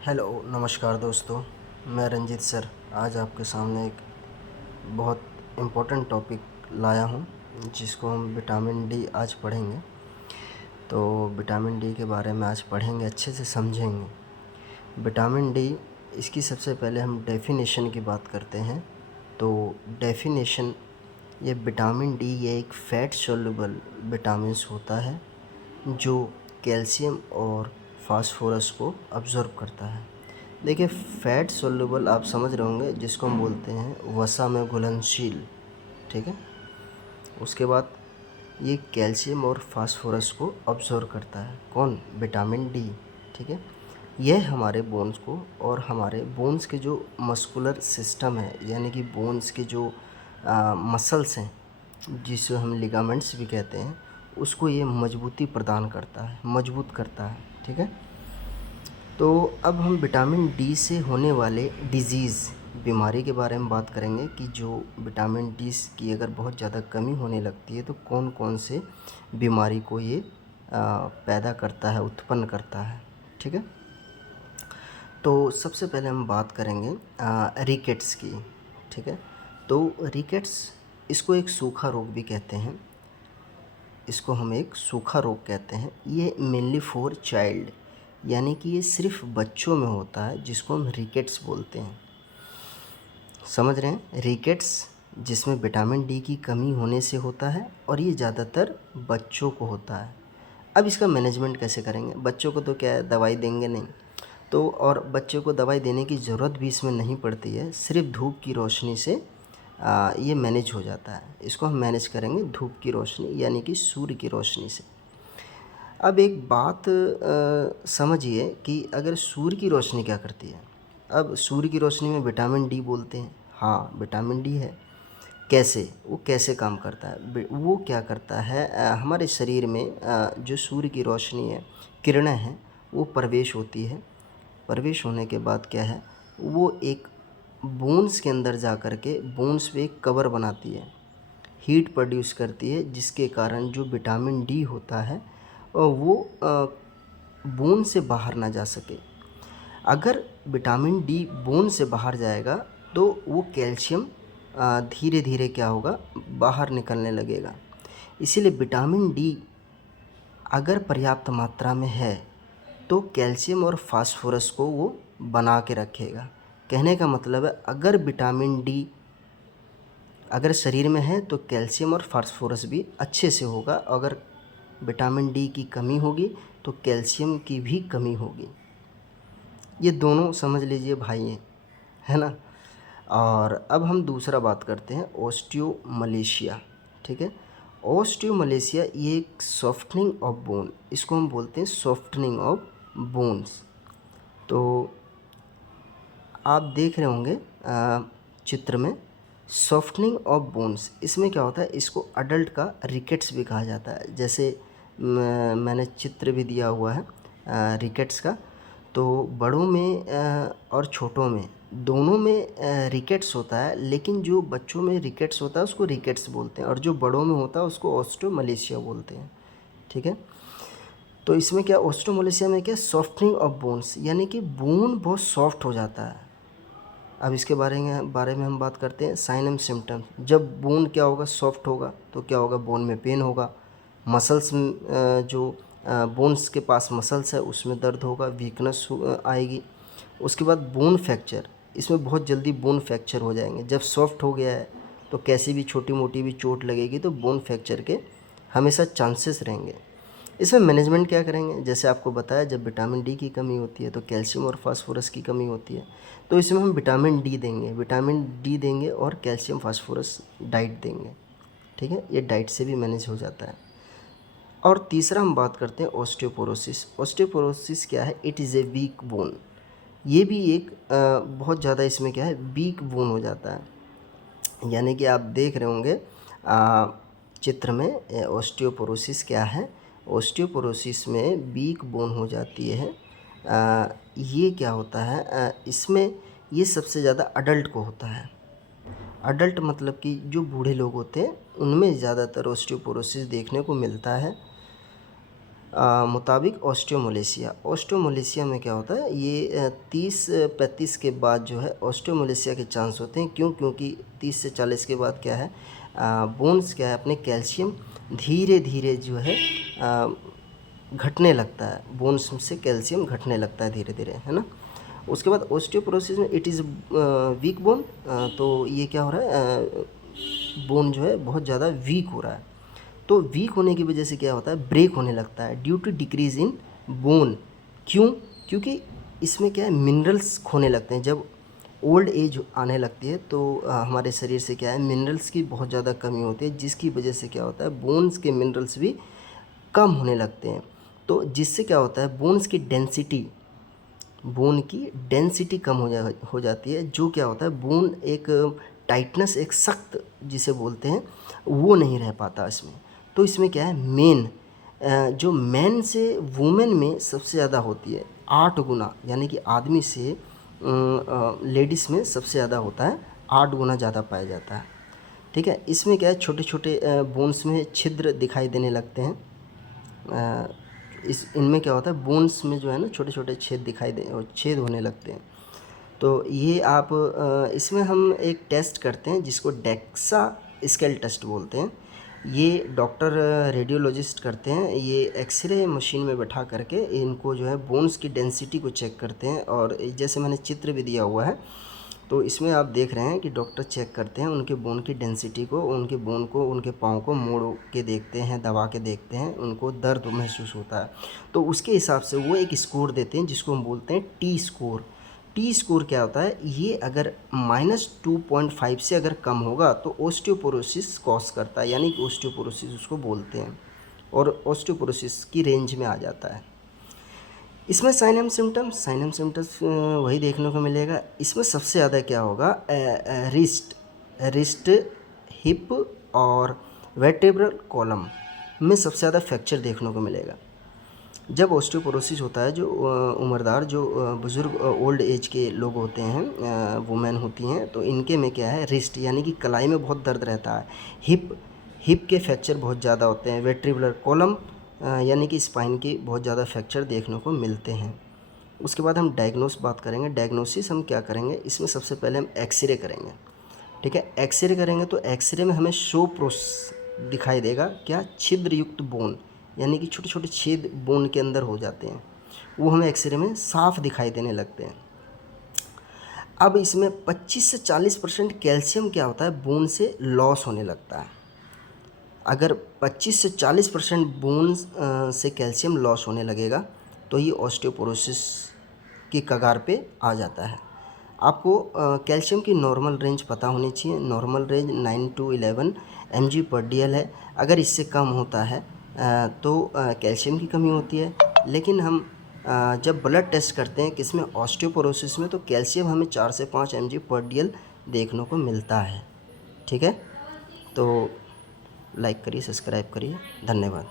Hello नमस्कार दोस्तों। मैं रंजीत सर आज आपके सामने एक बहुत इम्पोर्टेंट टॉपिक लाया हूँ जिसको हम विटामिन डी आज पढ़ेंगे। तो विटामिन डी के बारे में आज पढ़ेंगे, अच्छे से समझेंगे। विटामिन डी, इसकी सबसे पहले हम डेफिनेशन की बात करते हैं। तो डेफिनेशन, ये विटामिन डी ये एक फ़ैट सोल्यूबल विटामिन्स होता है जो कैल्शियम और फास्फोरस को अब्ज़ॉर्ब करता है। देखिए, फ़ैट सोल्यूबल आप समझ रहे होंगे, जिसको हम बोलते हैं वसा में घुलनशील, ठीक है। उसके बाद ये कैल्शियम और फास्फोरस को अब्ज़ॉर्ब करता है। कौन? विटामिन डी, ठीक है। यह हमारे बोन्स को और हमारे बोन्स के जो मस्कुलर सिस्टम है, यानी कि बोन्स के जो मसल्स हैं, जिसे हम लिगामेंट्स भी कहते हैं, उसको ये मजबूती प्रदान करता है, मजबूत करता है, ठीक है। तो अब हम विटामिन डी से होने वाले डिज़ीज़, बीमारी के बारे में बात करेंगे कि जो विटामिन डी की अगर बहुत ज़्यादा कमी होने लगती है तो कौन कौन से बीमारी को ये पैदा करता है, उत्पन्न करता है, ठीक है। तो सबसे पहले हम बात करेंगे रिकेट्स की, ठीक है। तो रिकेट्स, इसको एक सूखा रोग भी कहते हैं, इसको हम एक सूखा रोग कहते हैं। ये मेनली फॉर चाइल्ड, यानी कि ये सिर्फ बच्चों में होता है, जिसको हम रिकेट्स बोलते हैं। समझ रहे हैं? रिकेट्स जिसमें विटामिन डी की कमी होने से होता है और ये ज़्यादातर बच्चों को होता है। अब इसका मैनेजमेंट कैसे करेंगे? बच्चों को तो क्या है, दवाई देंगे नहीं, तो और बच्चों को दवाई देने की ज़रूरत भी इसमें नहीं पड़ती है, सिर्फ धूप की रोशनी से ये मैनेज हो जाता है। इसको हम मैनेज करेंगे धूप की रोशनी, यानी कि सूर्य की रोशनी से। अब एक बात समझिए कि अगर सूर्य की रोशनी क्या करती है। अब सूर्य की रोशनी में विटामिन डी बोलते हैं, हाँ विटामिन डी है। कैसे? वो कैसे काम करता है? वो क्या करता है, हमारे शरीर में जो सूर्य की रोशनी है, किरणें हैं, वो प्रवेश होती है। प्रवेश होने के बाद क्या है, वो एक बोन्स के अंदर जा कर के बोन्स पे एक कवर बनाती है, हीट प्रोड्यूस करती है, जिसके कारण जो विटामिन डी होता है वो बोन से बाहर ना जा सके। अगर विटामिन डी बोन से बाहर जाएगा तो वो कैल्शियम धीरे धीरे क्या होगा, बाहर निकलने लगेगा। इसीलिए विटामिन डी अगर पर्याप्त मात्रा में है तो कैल्शियम और फास्फोरस को वो बना के रखेगा। कहने का मतलब है, अगर विटामिन डी अगर शरीर में है तो कैल्शियम और फास्फोरस भी अच्छे से होगा। अगर विटामिन डी की कमी होगी तो कैल्शियम की भी कमी होगी। ये दोनों समझ लीजिए भाई हैं, है ना। और अब हम दूसरा बात करते हैं ओस्टियोमलेशिया, ठीक है। ओस्टियोमलेशिया ये एक सॉफ्टनिंग ऑफ बोन, इसको हम बोलते हैं सॉफ्टनिंग ऑफ बोन्स। तो आप देख रहे होंगे चित्र में सॉफ्टनिंग ऑफ बोन्स, इसमें क्या होता है, इसको अडल्ट का रिकेट्स भी कहा जाता है। जैसे मैंने चित्र भी दिया हुआ है रिकेट्स का। तो बड़ों में और छोटों में दोनों में रिकेट्स होता है, लेकिन जो बच्चों में रिकेट्स होता है उसको रिकेट्स बोलते हैं, और जो बड़ों में होता है उसको ओस्टियोमलेशिया बोलते हैं, ठीक है। तो इसमें क्या, ओस्टियोमलेशिया में क्या, सॉफ्टनिंग ऑफ बोन्स, यानी कि बोन बहुत सॉफ्ट हो जाता है। अब इसके बारे में हम बात करते हैं साइन एंड सिम्टम्स। जब बोन क्या होगा, सॉफ्ट होगा, तो क्या होगा, बोन में पेन होगा, मसल्स जो बोन्स के पास मसल्स है उसमें दर्द होगा, वीकनेस आएगी। उसके बाद बोन फ्रैक्चर, इसमें बहुत जल्दी बोन फ्रैक्चर हो जाएंगे। जब सॉफ्ट हो गया है तो कैसी भी छोटी मोटी भी चोट लगेगी तो बोन फ्रैक्चर के हमेशा चांसेस रहेंगे। इसमें मैनेजमेंट क्या करेंगे, जैसे आपको बताया, जब विटामिन डी की कमी होती है तो कैल्शियम और फास्फोरस की कमी होती है, तो इसमें हम विटामिन डी देंगे और कैल्शियम फास्फोरस डाइट देंगे, ठीक है। ये डाइट से भी मैनेज हो जाता है। और तीसरा हम बात करते हैं ऑस्टियोपोरोसिस। ऑस्टियोपोरोसिस क्या है, it is a weak bone. ये भी एक बहुत ज़्यादा इसमें क्या है, वीक बोन हो जाता है। यानी कि आप देख रहे होंगे चित्र में ऑस्टियोपोरोसिस क्या है, ऑस्टियोपोरोसिस में वीक बोन हो जाती है। ये क्या होता है, इसमें ये सबसे ज़्यादा अडल्ट को होता है। अडल्ट मतलब कि जो बूढ़े लोग होते हैं उनमें ज़्यादातर ऑस्टियोपोरोसिस देखने को मिलता है। मुताबिक ऑस्टियोमलेशिया में क्या होता है, ये 30-35 के बाद जो है ऑस्टियोमलेशिया के चांस होते हैं। क्यों? क्योंकि 30 से 40 के बाद क्या है, बोन्स क्या है, अपने कैल्शियम धीरे धीरे जो है घटने लगता है, बोन्स से कैल्शियम घटने लगता है धीरे धीरे, है ना। उसके बाद ऑस्टियोपोरोसिस में इट इज़ वीक बोन, तो ये क्या हो रहा है, बोन जो है बहुत ज़्यादा वीक हो रहा है। तो वीक होने की वजह से क्या होता है, ब्रेक होने लगता है due to decrease in bone. क्यों? क्योंकि इसमें क्या है, मिनरल्स खोने लगते हैं। जब ओल्ड एज आने लगती है तो हमारे शरीर से क्या है, मिनरल्स की बहुत ज़्यादा कमी होती है, जिसकी वजह से क्या होता है, बोन्स के मिनरल्स भी कम होने लगते हैं। तो जिससे क्या होता है, बोन की डेंसिटी कम हो जाती है, जो क्या होता है, बोन एक टाइटनेस, एक सख्त जिसे बोलते हैं, वो नहीं रह पाता इसमें। तो इसमें क्या है, जो मैन से वुमेन में सबसे ज़्यादा होती है 8 गुना, यानी कि आदमी से लेडीज़ में सबसे ज़्यादा होता है, 8 गुना ज़्यादा पाया जाता है। ठीक है। इसमें क्या है, छोटे छोटे बोन्स में छिद्र दिखाई देने लगते हैं। इनमें क्या होता है, बोन्स में जो है ना, छोटे छोटे छेद होने लगते हैं। तो ये आप इसमें हम एक टेस्ट करते हैं जिसको डेक्सा स्केल टेस्ट बोलते हैं। ये डॉक्टर रेडियोलॉजिस्ट करते हैं। ये एक्सरे मशीन में बैठा करके इनको जो है बोन्स की डेंसिटी को चेक करते हैं। और जैसे मैंने चित्र भी दिया हुआ है, तो इसमें आप देख रहे हैं कि डॉक्टर चेक करते हैं उनके बोन की डेंसिटी को, उनके बोन को, उनके पाँव को मोड़ के देखते हैं, दबा के देखते हैं, उनको दर्द महसूस होता है। तो उसके हिसाब से वो एक स्कोर देते हैं जिसको हम बोलते हैं टी स्कोर। टी स्कोर क्या होता है, ये अगर -2.5 से अगर कम होगा तो ऑस्टियोपोरोसिस कॉज करता है, यानी कि ऑस्टियोपोरोसिस उसको बोलते हैं, और ऑस्टियोपोरोसिस की रेंज में आ जाता है। इसमें साइन एंड सिम्टम्स वही देखने को मिलेगा। इसमें सबसे ज़्यादा क्या होगा, रिस्ट, हिप और वर्टेब्रल कॉलम में सबसे ज़्यादा फ्रैक्चर देखने को मिलेगा। जब ऑस्टियोपोरोसिस होता है, जो उम्रदार, जो बुज़ुर्ग, ओल्ड एज के लोग होते हैं, वुमेन होती हैं, तो इनके में क्या है, रिस्ट यानी कि कलाई में बहुत दर्द रहता है, हिप के फ्रैक्चर बहुत ज़्यादा होते हैं, वर्टेब्रल कॉलम यानी कि स्पाइन की बहुत ज़्यादा फ्रैक्चर देखने को मिलते हैं। उसके बाद हम बात करेंगे। डायग्नोसिस हम क्या करेंगे, इसमें सबसे पहले हम एक्सरे करेंगे। ठीक है। एक्सरे करेंगे तो एक्सरे में हमें दिखाई देगा, क्या, छिद्र युक्त बोन, यानी कि छोटे छोटे छेद बोन के अंदर हो जाते हैं, वो हमें एक्सरे में साफ दिखाई देने लगते हैं। अब इसमें 25 से 40% कैल्शियम क्या होता है, बोन से लॉस होने लगता है। अगर 25 से 40% बोन्स से कैल्शियम लॉस होने लगेगा तो ये ऑस्टियोपोरोसिस की कगार पे आ जाता है। आपको कैल्शियम की नॉर्मल रेंज पता होनी चाहिए। नॉर्मल रेंज 9 to 11 mg/dl है। अगर इससे कम होता है तो कैल्शियम की कमी होती है। लेकिन हम जब ब्लड टेस्ट करते हैं किसमें, ऑस्टियोपोरोसिस में, तो कैल्शियम हमें 4 से 5 mg/dl देखने को मिलता है। ठीक है। तो लाइक करिए, सब्सक्राइब करिए। धन्यवाद।